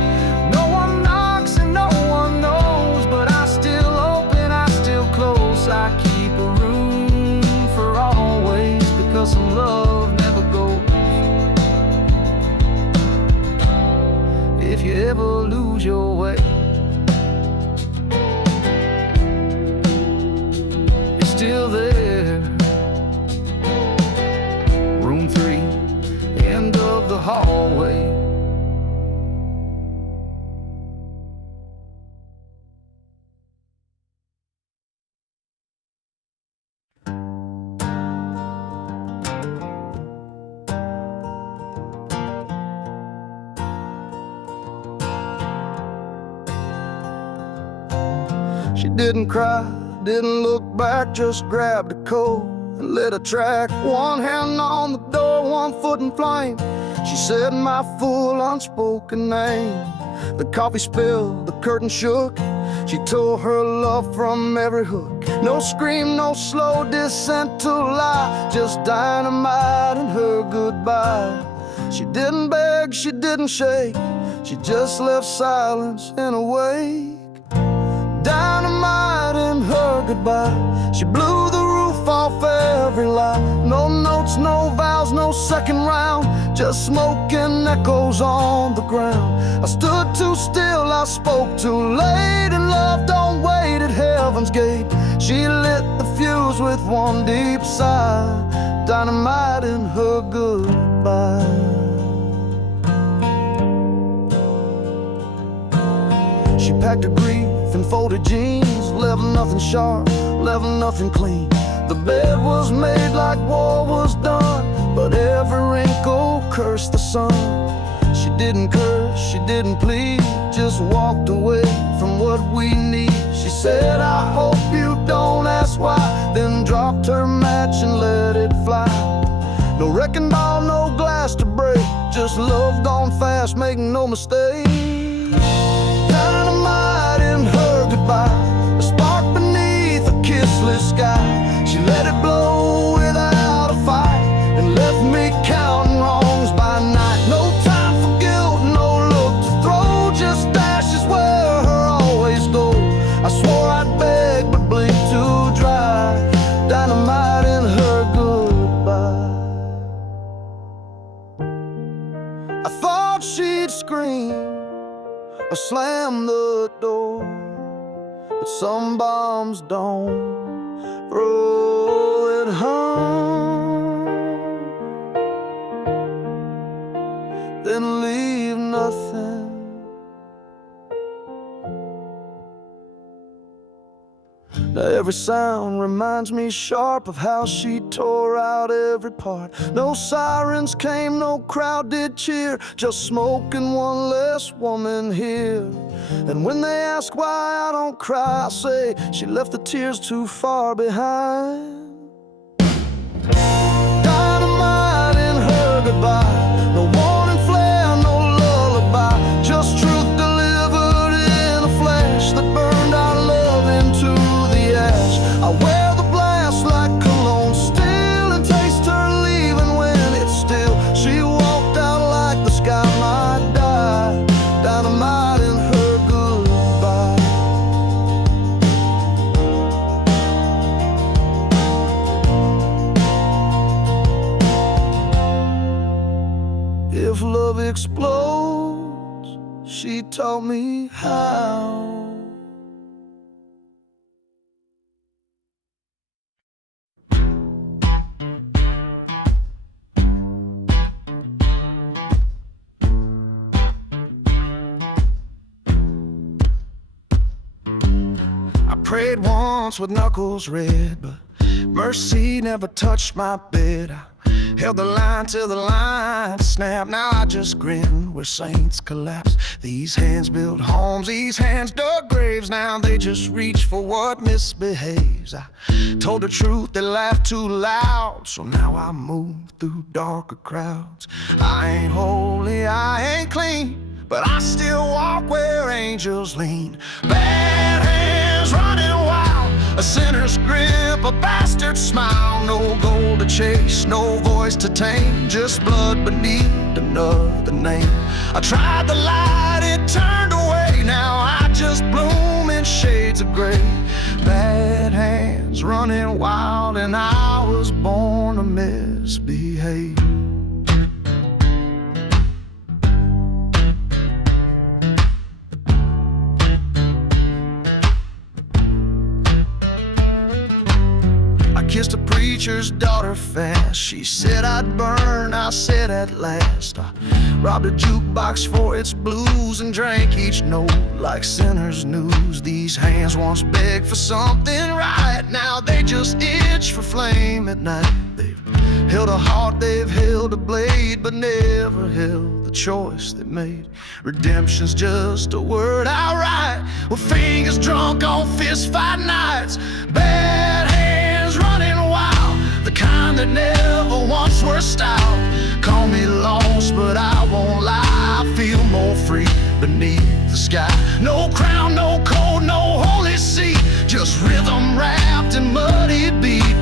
No one knocks and no one knows, but I still open, I still close. I keep a room for always, because some love never goes. If you ever lose your way, it's still there. Room 3, end of the hallway. She didn't cry, didn't look back, just grabbed a coat and lit a track. One hand on the door, one foot in flame. She said my full unspoken name. The coffee spilled, the curtain shook. She tore her love from every hook. No scream, no slow descent to lie, just dynamite in her goodbye. She didn't beg, she didn't shake, she just left silence in a wake. Dynamite in her goodbye. She blew the roof off every lie. No notes, no vows, no second round, just smoke and echoes on the ground. I stood too still, I spoke too late, and love don't wait at heaven's gate. She lit the fuse with one deep sigh. Dynamite in her goodbye. She packed her grief in folded jeans, left nothing sharp, left nothing clean. The bed was made like war was done, but every wrinkle cursed the sun. She didn't curse, she didn't plead, just walked away from what we need. She said, I hope you don't ask why, then dropped her match and let it fly. No wrecking ball, no glass to break, just love gone fast, make no mistake. Dynamite in her goodbye, a spark beneath a kissless sky. She let it blow without or slam the door. But some bombs don't roll it home, then leave nothing. Now every sound reminds me sharp of how she tore out every part. No sirens came, no crowd did cheer, just smoke and one less woman here. And when they ask why I don't cry, I say she left the tears too far behind. Dynamite in her goodbye, no warning flare, no lullaby, just truth delivered in a flash that burned our love into the ash. I wear the blast like cologne still and taste her leaving when it's still. She walked out like the sky might die. Dynamite in her goodbye. If love explodes, she taught me how. I prayed once with knuckles red, but mercy never touched my bed. I held the line till the line snapped. Now I just grin where saints collapse. These hands built homes, these hands dug graves. Now they just reach for what misbehaves. I told the truth, they laughed too loud, so now I move through darker crowds. I ain't holy, I ain't clean, but I still walk where angels lean. Bad hands running wild, a sinner's grip, a bastard's smile. No goal to chase, no voice to tame, just blood beneath another name. I tried the light, it turned away. Now I just bloom in shades of gray. Bad hands running wild, and I was born to misbehave. Kissed a preacher's daughter fast. She said I'd burn, I said at last. I robbed a jukebox for its blues and drank each note like sinner's news. These hands once begged for something right, now they just itch for flame at night. They've held a heart, they've held a blade, but never held the choice they made. Redemption's just a word I write with fingers drunk on fist fight nights. Bad hands running wild, the kind that never once were stout. Call me lost, but I won't lie, I feel more free beneath the sky. No crown, no code, no holy seat, just rhythm wrapped in muddy beat.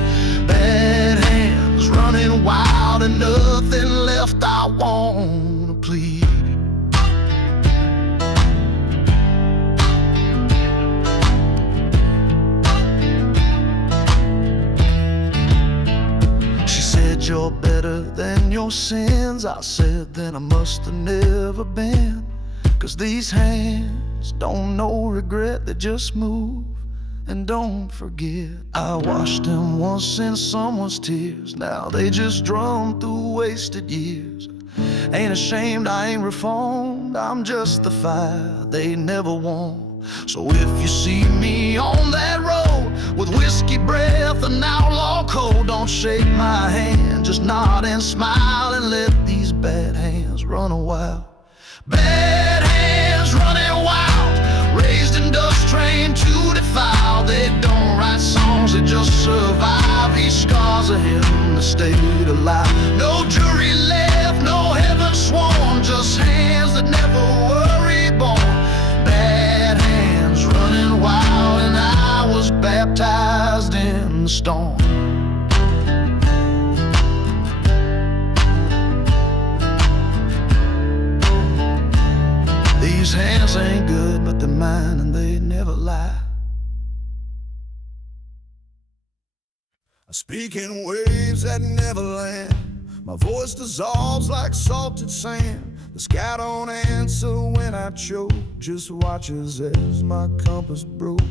Bad hands running wild and nothing left I wanna plead. You're better than your sins. I said then I must have never been, 'cause these hands don't know regret, they just move and don't forget. I washed them once in someone's tears, now they just drum through wasted years. Ain't ashamed, I ain't reformed, I'm just the fire they never want. So if you see me on that road with whiskey breath and outlaw code, don't shake my hand, just nod and smile and let these bad hands run a while. Bad hands running wild, raised in dust, trained to defile. They don't write songs, they just survive. Each scar's a hymn that stayed alive. No jury left, no heaven sworn, just hands that never were reborn. Bad hands running wild, and I was baptized in the storm. These hands ain't good, but they're mine and they never lie. I speak in waves that never land. My voice dissolves like salted sand. The sky don't answer when I choke, just watches as my compass broke.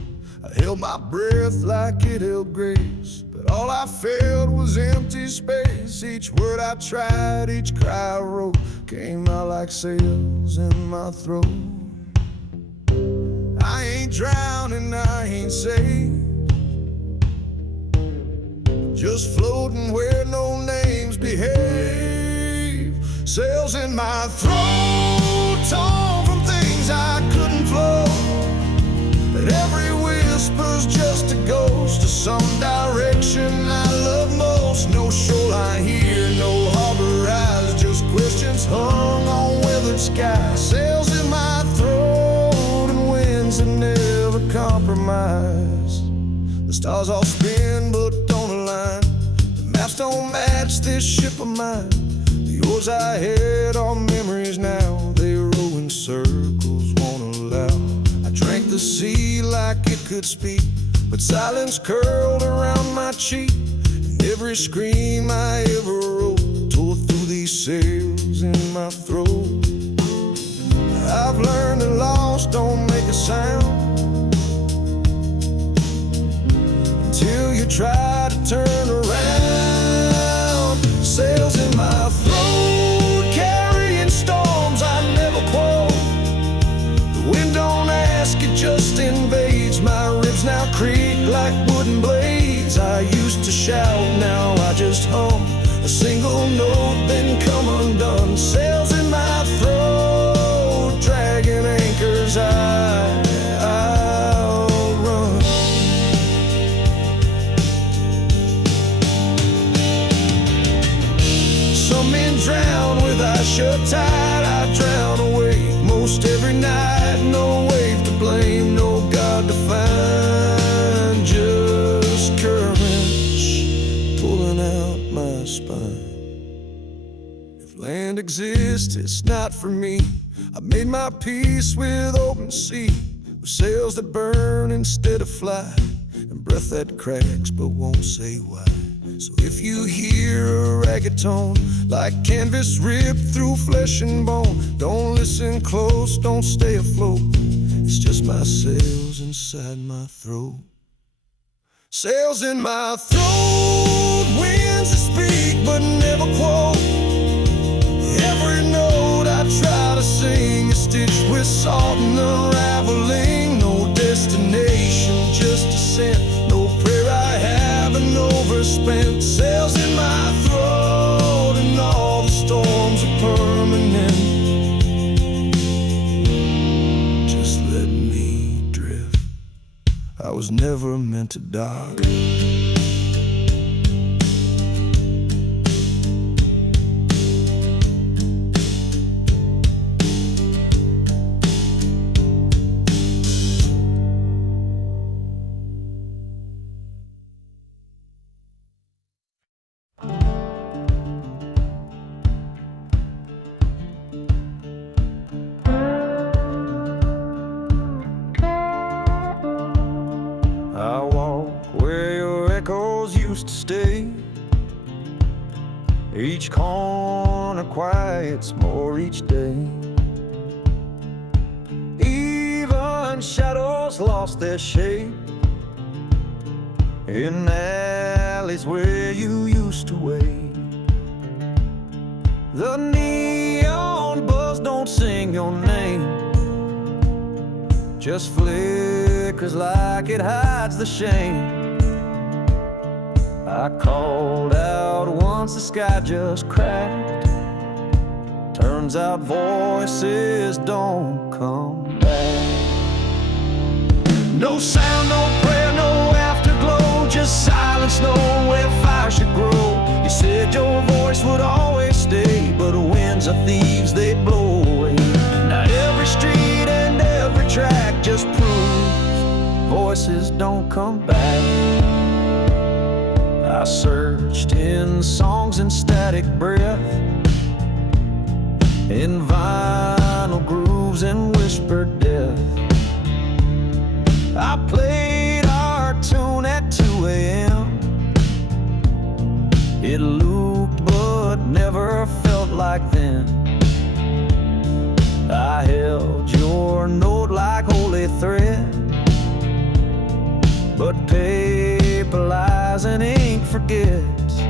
I held my breath like it held grace, but all I felt was empty space. Each word I tried, each cry I wrote, came out like sails in my throat. I ain't drowning, I ain't saved, just floating where no names behave. Sails in my throat, torn from things I couldn't flow. But every whisper's just a ghost of some direction I love most. No shoreline here, no harbor eyes, just questions hung on weathered skies. Sails in my throat and winds that never compromise. The stars all spin but don't align. The maps don't match this ship of mine. The oars I had are memories now. They row in circles, won't allow. I drank the sea like it could speak, but silence curled around my cheek. And every scream I ever wrote tore through these sails in my throat. I've learned that lost don't make a sound until you try to turn around. Sails in my throat, carrying storms I never quote. The wind don't ask, it just invades. My ribs now creak like wooden blades. I used to shout, now I just hum a single note, then come undone. Sails in my throat, dragging anchors I'll run. Some men drown with eyes shut tight, I drown awake most every night. No wave to blame, no God to find, just currents pulling out my spine. If land exists, it's not for me. I made my peace with open sea, with sails that burn instead of fly, and breath that cracks but won't say why. So if you hear a ragged tone, like canvas ripped through flesh and bone, don't listen close, don't stay afloat. It's just my sails inside my throat. Sails in my throat, winds that speak but never quote. Every note I try to sing is stitched with salt and unraveling. No destination, just ascent. No prayer I haven't overspent. Sails in my throat and all the storms are permanent. Just let me drift. I was never meant to dock. I walk where your echoes used to stay. Each corner quiets more each day. Even shadows lost their shape in alleys where you used to wait. The neon buzz don't sing your name, just flickers like it hides the shame. I called out once, the sky just cracked. Turns out voices don't come back. No sound, no prayer, no afterglow, just silence, nowhere fire should grow. You said your voice would always stay, but the winds of thieves, they blow away. Now every street and every track just proves voices don't come back. I searched in songs and static breath, in vinyl grooves and whispered death. I played our tune at 2 a.m. It looped but never felt like then. held your note like holy thread, but paper lies and ink forgets.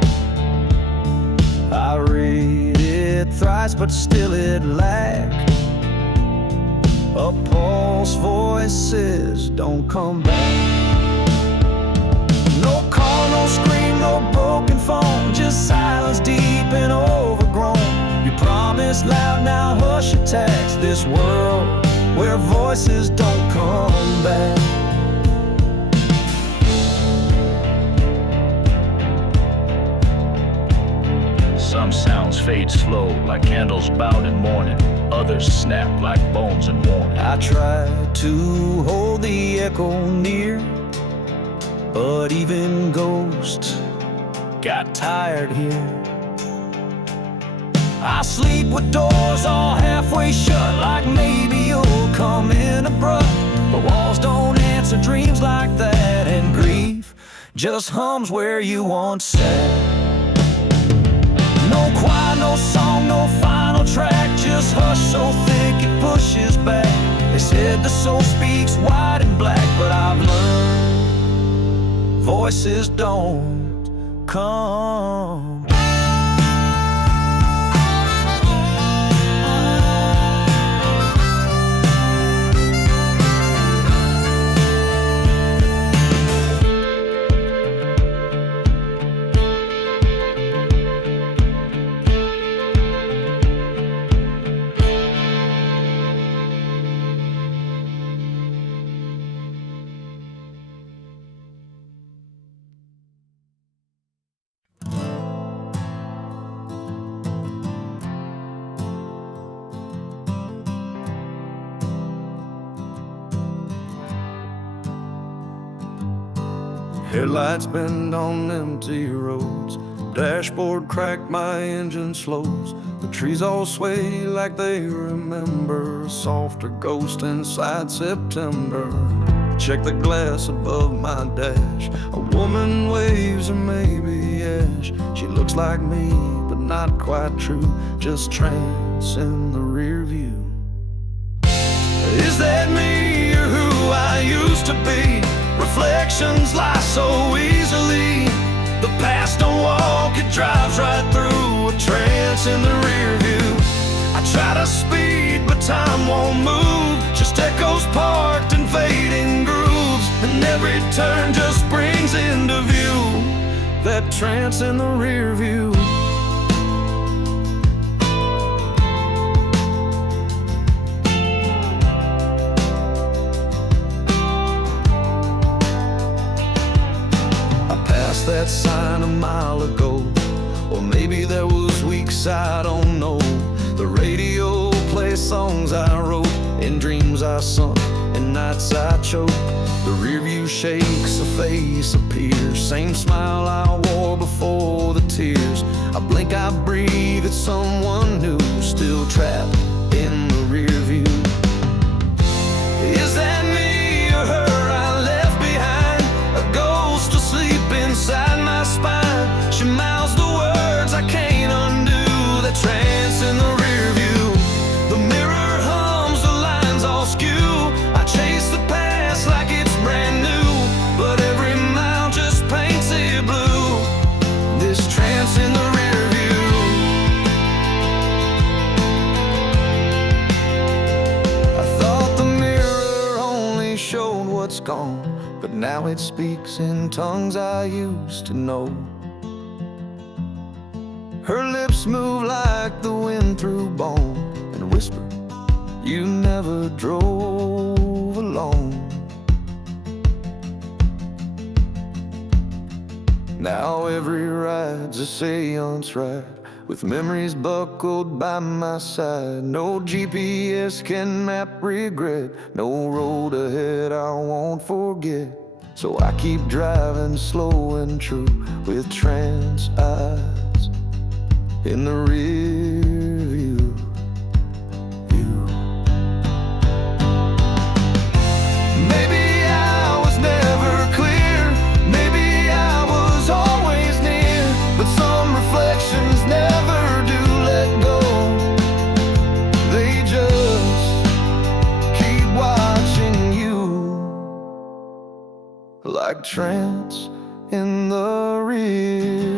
I read it thrice, but still it lacked a pulse. Voices don't come back. No call, no scream, no broken phone, just silence deep and overgrown. You promised loud, now hush attacks this world where voices don't come back. Some sounds fade slow like candles bowed in mourning. Others snap like bones in warning. I tried to hold the echo near, but even ghosts got tired here. I sleep with doors all halfway shut, like maybe you'll come in abrupt. But walls don't answer dreams like that, and grief just hums where you once sat. No choir, no song, no final track, just hush so thick it pushes back. They said the soul speaks white and black, but I've learned voices don't come. Headlights bend on empty roads, dashboard cracked, my engine slows. The trees all sway like they remember a softer ghost inside September. Check the glass above my dash, a woman waves or maybe ash. She looks like me, but not quite true, just trance in the rear view. Is that me or who I used to be? Reflections lie so easily. The past don't walk, it drives right through. A trance in the rear view. I try to speed, but time won't move. Just echoes parked and fading grooves. And every turn just brings into view that trance in the rear view. That sign a mile ago, or maybe there was weeks, I don't know. The radio plays songs I wrote, in dreams I sunk, in nights I choked. The rear view shakes, a face appears, same smile I wore before the tears. I blink, I breathe, it's someone new, still trapped in the rear view. Is that me or her I left behind? A ghost asleep inside my spine. She mouths the words I can't undo. That trance in the rear view. The mirror hums, the lines all skew. I chase the past like it's brand new, but every mile just paints it blue. This trance in the rear view. I thought the mirror only showed what's gone, but now it speaks in tongues I used to know. Her lips move like the wind through bone and whisper, you never drove alone. Now every ride's a seance ride, with memories buckled by my side. No GPS can map regret, no road ahead I won't forget. So I keep driving slow and true, with trance eyes in the rear view. Maybe I was never clear, maybe I was always near, but some reflections never do let go. They just like trance in the rear